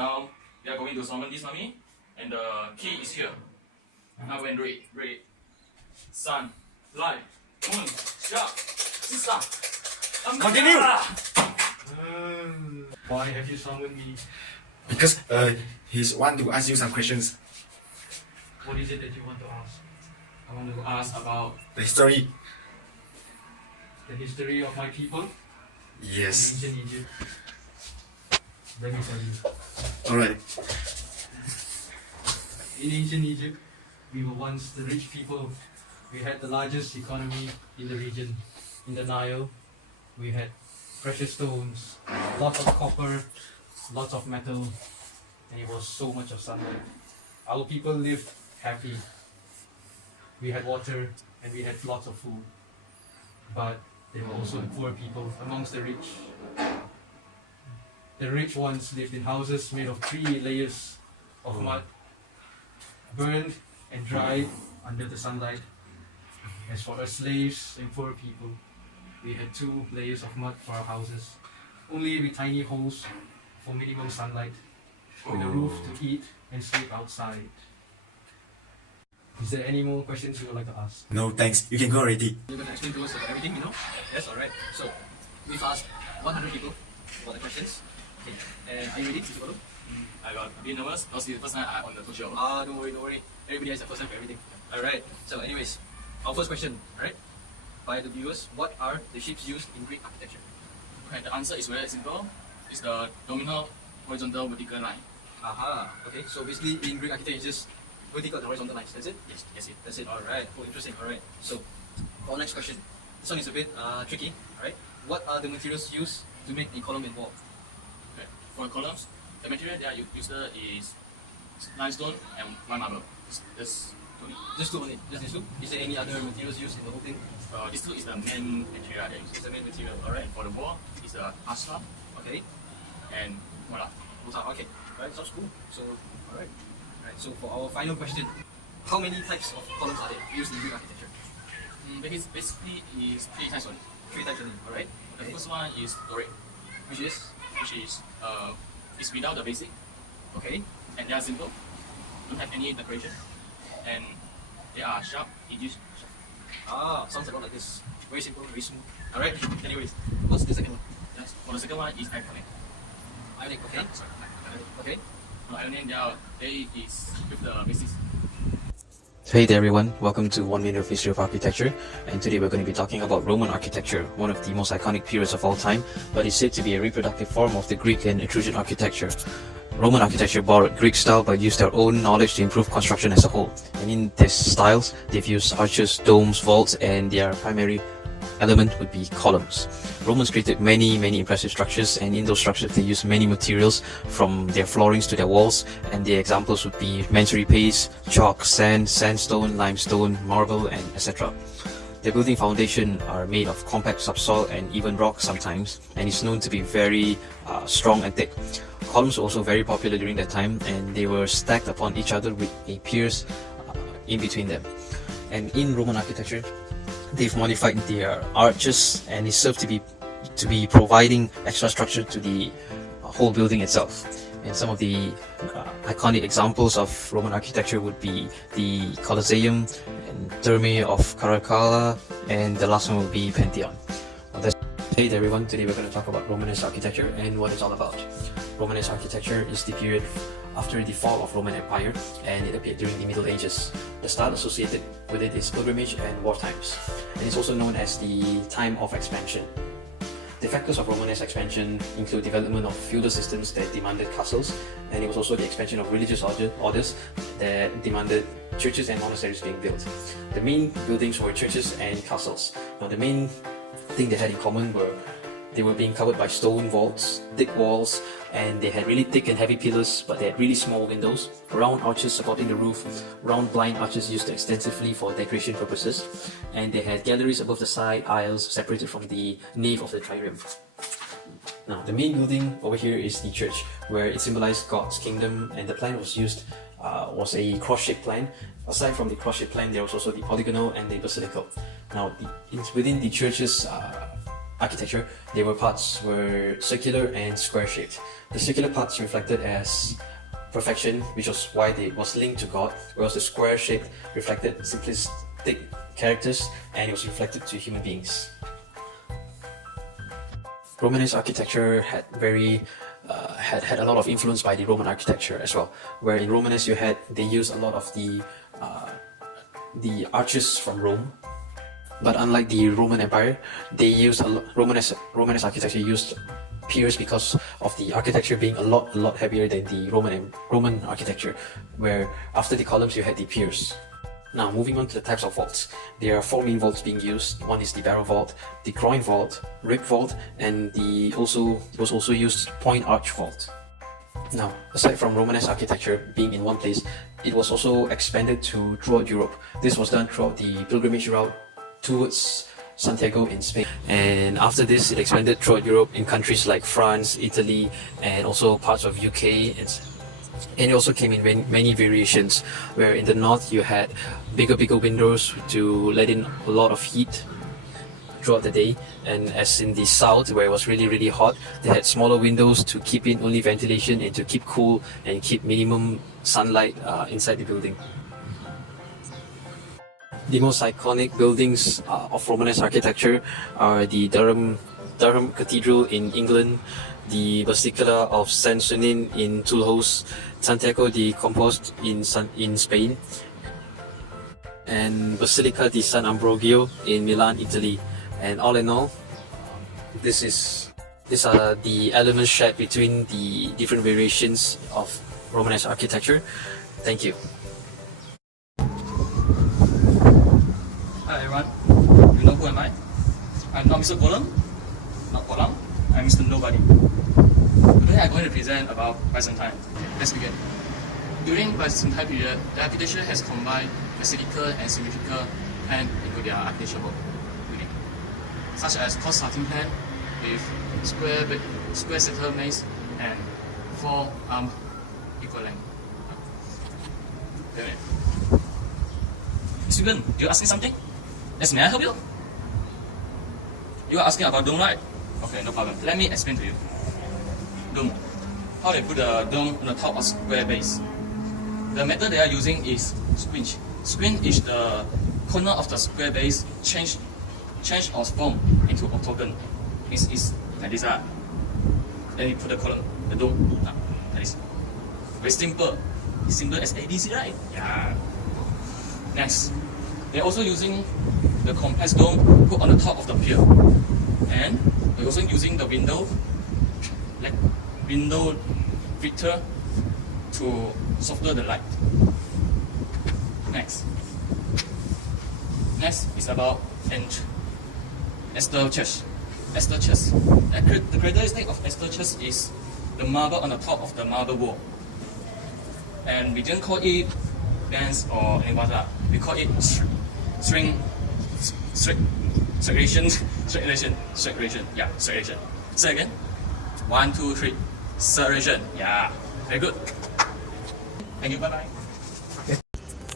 Now we are going to summon this mummy, and the key is here. Now when read, sun, light, moon, star, sister. Continue. Why have you summoned me? Because he's want to ask you some questions. What is it that you want to ask? I want to ask about The story. The history of my people in Yes. ancient Egypt. Let me tell you. Alright. In ancient Egypt, we were once the rich people. We had the largest economy in the region. In the Nile, we had precious stones, lots of copper, lots of metal, and it was so much of sunlight. Our people lived happy. We had water and we had lots of food. But there were also the poor people amongst the rich. The rich ones lived in houses made of 3 layers of mud, burned and dried under the sunlight. As for us slaves and poor people, we had 2 layers of mud for our houses, only with tiny holes for minimum sunlight, with a roof to eat and sleep outside. Is there any more questions you would like to ask? No thanks. You can go already. You're going to explain to us about everything, you know? Yes, alright. So, we've asked 100 people about the questions. Okay. And are you ready? Follow? I got a bit nervous because it's the first time I'm on the talk show. Don't worry, don't worry. Everybody has a first time for everything. Alright. So, anyways, our first question, alright? By the viewers, what are the shapes used in Greek architecture? Okay, the answer is very simple. It's the nominal horizontal vertical line. Aha. Okay. So, basically, in Greek architecture, it's just vertical and horizontal lines. That's it? Yes, yes, it. That's it. Alright. Oh, interesting. Alright. So, for our next question. This one is a bit tricky. Alright. What are the materials used to make a column and wall? Okay. For the columns, the material they are used is limestone and white marble. This Just 2 only. Just these 2. Is there any other materials used in the whole thing? this two is the main material they use. It's the main material. Alright, for the wall is the asphalt Okay. and voila. Okay. Alright, sounds cool. So, alright. Alright, so for our final question, how many types of columns are there used in Greek architecture? Basically is 3 types only. 3 types only. Alright. The first one is Doric, Which is? which is it's without the basic, Okay. and they are simple, don't have any decoration, and they are sharp, reduced. Sounds a lot like this. Very simple, very smooth. Alright. Anyways, what's the second one? Yes. For the second one is Ionic. Ionic. Okay. Sorry, Ionic. Okay. For Ionic, they is with the basics. Hey there everyone, welcome to 1 Minute of History of Architecture, and today we're going to be talking about Roman architecture, one of the most iconic periods of all time, but it's said to be a reproductive form of the Greek and Etruscan architecture. Roman architecture borrowed Greek style but used their own knowledge to improve construction as a whole. And in these styles, they've used arches, domes, vaults, and their primary element would be columns. Romans created many impressive structures, and in those structures they used many materials from their floorings to their walls, and the examples would be masonry paste, chalk, sand, sandstone, limestone, marble, and etc. The building foundation are made of compact subsoil and even rock sometimes, and is known to be very strong and thick. Columns were also very popular during that time, and they were stacked upon each other with a piers in between them. And in Roman architecture, they've modified their arches, and it served to be providing extra structure to the whole building itself. And some of the iconic examples of Roman architecture would be the Colosseum and Thermae of Caracalla, and the last one will be Pantheon. Hey there everyone, today we're going to talk about Romanesque architecture and what it's all about. Romanesque architecture is the period after the fall of Roman Empire, and it appeared during the Middle Ages. The style associated with it is pilgrimage and war times, and it's also known as the time of expansion. The factors of Romanesque expansion include development of feudal systems that demanded castles, and it was also the expansion of religious orders that demanded churches and monasteries being built. The main buildings were churches and castles. Now the main thing they had in common were they were being covered by stone vaults, thick walls, and they had really thick and heavy pillars, but they had really small windows, round arches supporting the roof, round blind arches used extensively for decoration purposes, and they had galleries above the side aisles separated from the nave of the trireme. Now, the main building over here is the church, where it symbolized God's kingdom, and the plan was used was a cross-shaped plan. Aside from the cross-shaped plan, there was also the polygonal and the basilical. Now, within the church's architecture, there were parts were circular and square shaped. The circular parts reflected as perfection, which was why it was linked to God, whereas the square shaped reflected simplistic characters and it was reflected to human beings. Romanesque architecture had had a lot of influence by the Roman architecture as well. Where in Romanesque they used a lot of the arches from Rome, but unlike the Roman Empire, they used Romanesque architecture used piers because of the architecture being a lot heavier than the Roman architecture, where after the columns you had the piers. Now moving on to the types of vaults. There are 4 main vaults being used. One is the barrel vault, the groin vault, rib vault, and was also used point arch vault. Now, aside from Romanesque architecture being in one place, it was also expanded throughout Europe. This was done throughout the pilgrimage route towards Santiago in Spain. And after this, it expanded throughout Europe in countries like France, Italy, and also parts of UK. And it also came in many variations, where in the north you had bigger windows to let in a lot of heat throughout the day, and as in the south where it was really hot, they had smaller windows to keep in only ventilation and to keep cool and keep minimum sunlight inside the building. The most iconic buildings of Romanesque architecture are the Durham Cathedral in England, the Basilica of San Sunin in Toulouse, Santiago de Compostela in Spain, and Basilica di San Ambrogio in Milan, Italy. And all in all, these are the elements shared between the different variations of Romanesque architecture. Thank you. Hi everyone, you know who am I? I'm not Mr. Golem, not Golang, I'm Mr. Nobody. Today I'm going to present about Byzantine. Let's begin. During Byzantine period, the architecture has combined classical and symmetrical plan into their architecture work, such as cross-starting plan with square center maze and 4 arm equal length. Student, you asking something? Yes, may I help you? You are asking about dome, right? Okay, no problem. Let me explain to you. Dome. How they put the dome on the top of square base. The method they are using is squinch. Squinch is the corner of the square base change or form into octagon. It's like this. Then you put the column, the dome, like this. Very simple. It's simple as ABC, right? Yeah. Next, they're also using the complex dome put on the top of the pier, and they're also using the window filter to soften the light. Next is about Esther Church. Esther Church. The characteristic of Esther Church is the marble on the top of the marble wall. And we didn't call it bands or anything. We call it serration. Yeah, serration. Say again. 1, 2, 3. Serration. Yeah. Very good. Thank you. Bye-bye.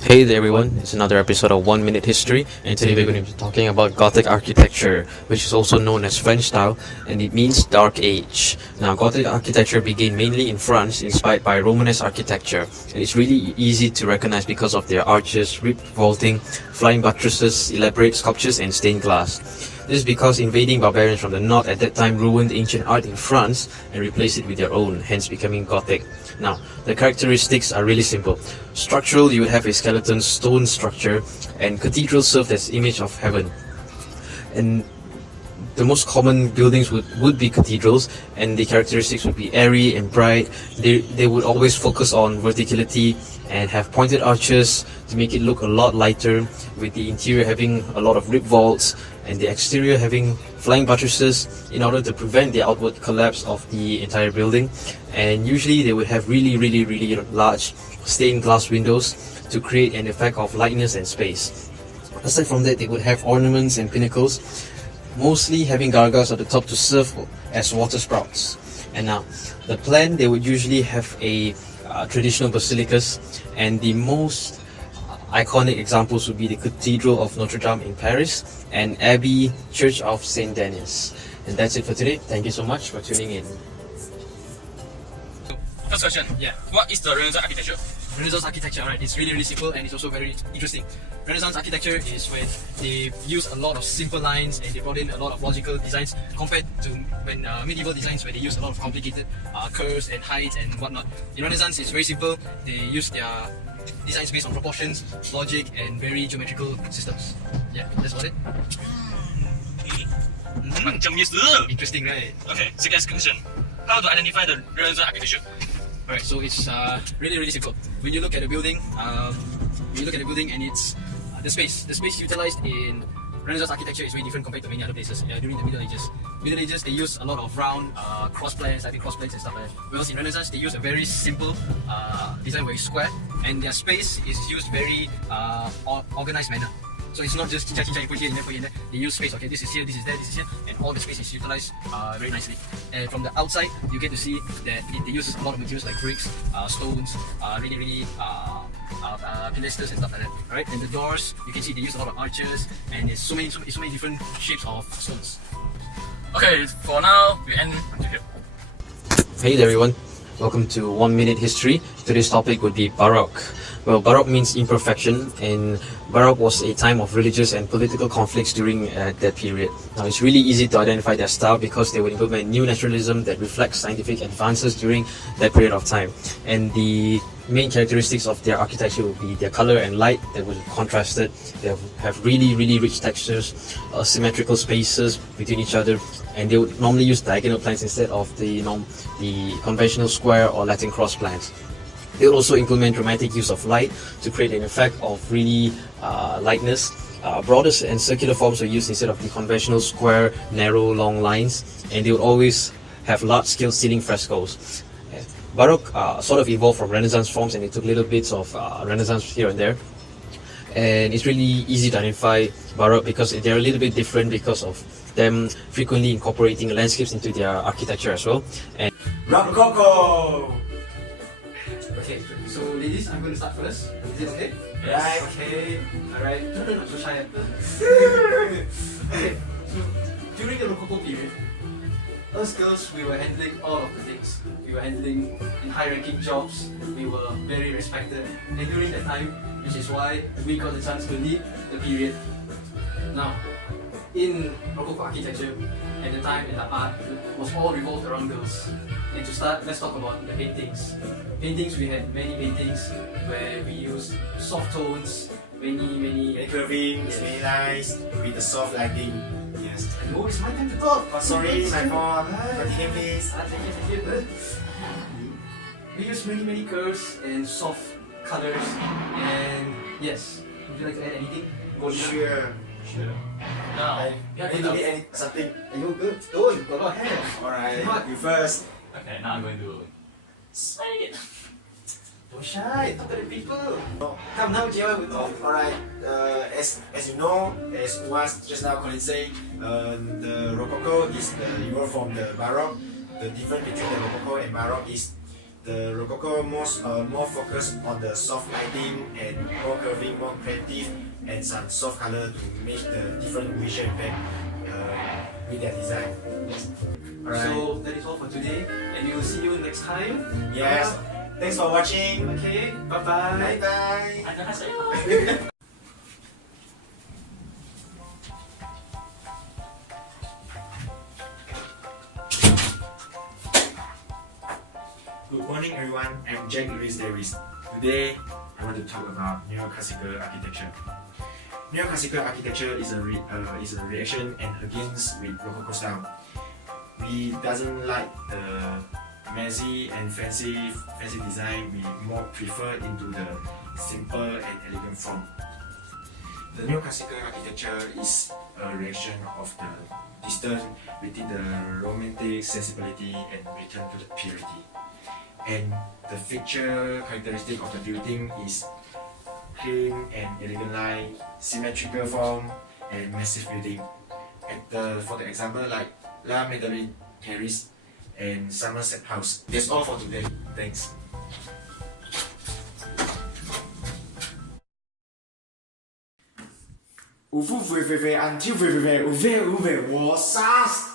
Hey there everyone, it's another episode of 1 Minute History, and today we're going to be talking about Gothic architecture, which is also known as French style, and it means Dark Age. Now, Gothic architecture began mainly in France, inspired by Romanesque architecture, and it's really easy to recognize because of their arches, ribbed vaulting, flying buttresses, elaborate sculptures, and stained glass. This is because invading barbarians from the north at that time ruined ancient art in France and replaced it with their own, hence becoming Gothic. Now, the characteristics are really simple. Structural, you would have a skeleton stone structure, and cathedrals served as image of heaven. And the most common buildings would be cathedrals, and the characteristics would be airy and bright. They would always focus on verticality and have pointed arches to make it look a lot lighter, with the interior having a lot of rib vaults and the exterior having flying buttresses in order to prevent the outward collapse of the entire building. And usually they would have really large stained glass windows to create an effect of lightness and space. Aside from that, they would have ornaments and pinnacles, mostly having gargoyles at the top to serve as water sprouts. And now, the plan, they would usually have a traditional basilicas, and the most iconic examples would be the Cathedral of Notre Dame in Paris and Abbey Church of Saint Denis. And that's it for today. Thank you so much for tuning in. First question. Yeah. What is the Renaissance architecture? Renaissance architecture, right? It's really simple and it's also very interesting. Renaissance architecture is when they use a lot of simple lines and they brought in a lot of logical designs compared to when medieval designs where they use a lot of complicated curves and heights and whatnot. In Renaissance, it's very simple. They use their designs based on proportions, logic, and very geometrical systems. Yeah, that's about it. Macam yes. Interesting, right? Okay, second question. How to identify the Renaissance architecture? Alright, so it's really simple. When you look at a building, and it's the space utilized in Renaissance architecture is very different compared to many other places. During the Middle Ages, they use a lot of round cross plans and stuff like that. Whereas in Renaissance, they use a very simple design where it's square, and their space is used very organized manner. So it's not just chicha, you put here and there, put here and there. They use space. Okay, this is here, this is there, this is here, and all the space is utilized very nicely. And from the outside, you get to see that they use a lot of materials like bricks, stones, really pilasters and stuff like that. Alright, and the doors, you can see they use a lot of arches, and there's so many different shapes of stones. Okay, for now we end until here. Hey there everyone, welcome to 1 Minute History. Today's topic would be Baroque. Well, Baroque means imperfection, and Baroque was a time of religious and political conflicts during that period. Now, it's really easy to identify their style because they would implement new naturalism that reflects scientific advances during that period of time. And the main characteristics of their architecture would be their color and light that would contrasted. They have really rich textures, symmetrical spaces between each other, and they would normally use diagonal plans instead of the conventional square or Latin cross plans. They would also implement dramatic use of light to create an effect of really lightness. Broader and circular forms were used instead of the conventional square, narrow, long lines, and they would always have large-scale ceiling frescoes. Baroque sort of evolved from Renaissance forms, and it took little bits of Renaissance here and there. And it's really easy to identify Baroque because they're a little bit different because of them frequently incorporating landscapes into their architecture as well. And Rococo! Okay, so ladies, I'm going to start first. Is it okay? Right. Okay. Alright. No, so shy. Okay, so during the Rococo period, us girls, we were handling all of the things. We were handling in high-ranking jobs. We were very respected. And during that time, which is why we got the chance to lead the period. Now, in Rococo architecture, at the time, in the art, was all revolved around girls. And to start, let's talk about the paintings. Paintings, we had many paintings where we used soft tones, many Curving, it's very nice, with the soft lighting. Yes. No, it's my time to talk. Oh, sorry, my fault. Continue, please. Thank you. We use many curves and soft colors. And yes, would you like to add anything? Sure. Now, I need to get something. You good? Don't, go ahead. Alright, you first. okay, now I'm going to say it. Don't shy, talk to the people. Come now, Jia, we talk. Alright, as you know, as was just now Colin said, the Rococo is the evolved from the Baroque. The difference between the Rococo and Baroque is the Rococo more focused on the soft lighting and more curving, more creative, and some soft color to make the different visual effect with their design. Alright. So that is all for today, and we will see you next time. Yes. Thanks for watching. Okay, bye bye. Bye bye. 안녕하세요. Good morning, everyone. I'm Jack Louis Davis. Today, I want to talk about neoclassical architecture. Neoclassical architecture is a reaction and against with Rococo style. We doesn't like the messy and fancy design. We more prefer into the simple and elegant form. The neoclassical architecture is a reaction of the distance between the romantic sensibility and return to the purity. And the feature characteristic of the building is clean and elegant line, symmetrical form, and massive building. For the example, like La Madeleine Terrace and Somerset House. That's all for today. Thanks. 无父肥肥肥，俺就肥肥肥，无肥无肥，我杀死。